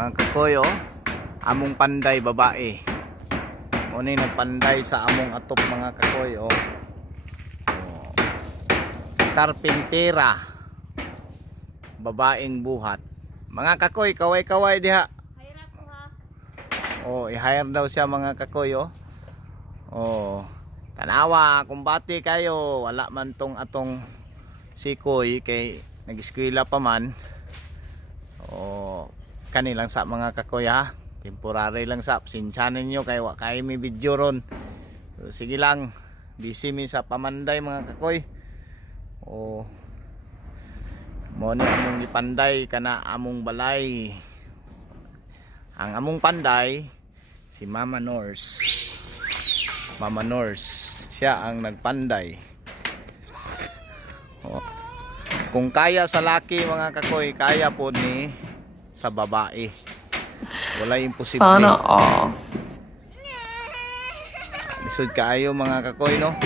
Mga kakoy, oh. Among panday babae. Unay nagpanday sa among atop mga kakoy, oh. Oh. Karpintera. Babaeng buhat. Mga kakoy, kaway-kaway diha. Hire ko ha. Oh, i-hire daw siya mga kakoy, oh. Oh. Tanawa, kumbati kayo. Wala man tong atong sikoy kay nag-eskwela pa man. Oh, kanilang sa mga kakoy ha. Temporary lang sa sinsanin nyo kay wa kay may video ron. So, sige lang. Busy mi sa pamanday mga kakoy. Oh. Mo ni among gipanday kana among balay. Ang among panday si Mama Nors. Mama Nors, siya ang nagpanday. Oh. Kung kaya sa laki mga kakoy, kaya po ni sa babae. Wala imposible. Sana all. Lisod kaayo mga kakoy, no?